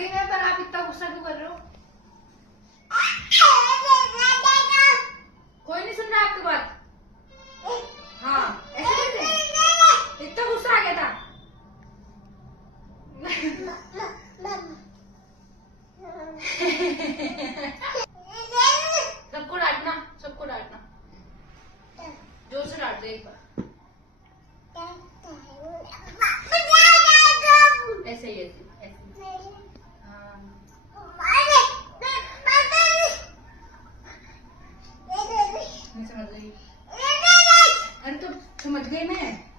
गई मैं, पर आप इतना गुस्सा क्यों कर रहे हो? कोई नहीं सुन रहा आपकी बात। हाँ ऐसे करते हैं? इतना गुस्सा आ गया था। सबको डांटना, सबको डांटना, जोर से डांट दे एक बार। ऐसे ही ऐसे हाँ। मैं समझ गई। अरे तो समझ गई मैं।